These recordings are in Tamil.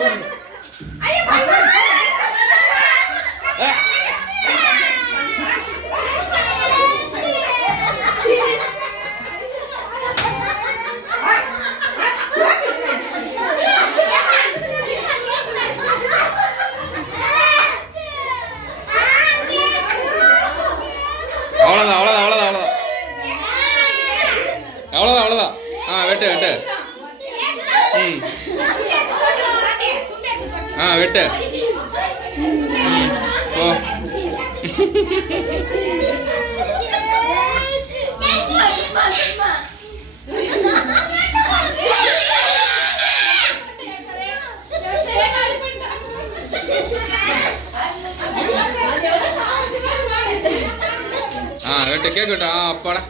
அவ்வளோதான். வெட்டு வெட்டு ஓ வெட்டு கேக் வெட்டா அப்பாடா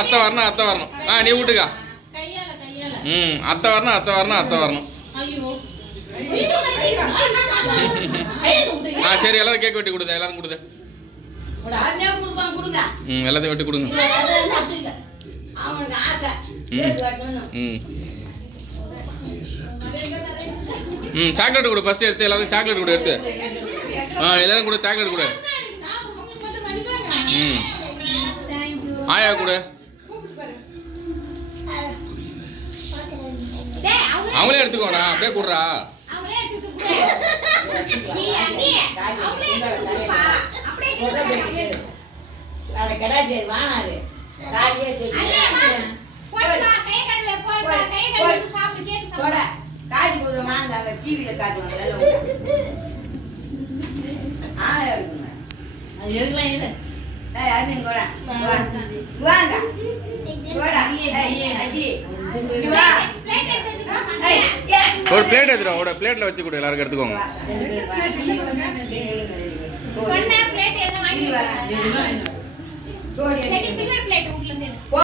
அத்தை வரணும் நீ விட்டுக்கா அத்தை வரணும் சரி எல்லாரும் கேக் வெட்டி கொடுங்க எல்லாரும் கொடுங்க எல்லாத்தையும் வெட்டி கொடுங்க சாக்லேட் கொடு ஃபர்ஸ்ட் எடுத்து எல்லாரும் சாக்லேட் கொடு எடுத்து எல்லாரும் கொடு சாக்லேட் கொடு ஆயா கொடு அவங்களே எடுத்துக்கோண்ணா அப்படியே கொடுறா காட்சி கொடுத்த வாங்க அங்க டிவியில காட்டுவாங்க ஒரு பிளேட் எடுத்துருவோம் பிளேட்ல வச்சு கொடு எல்லாருக்கும் எடுத்துக்கோங்க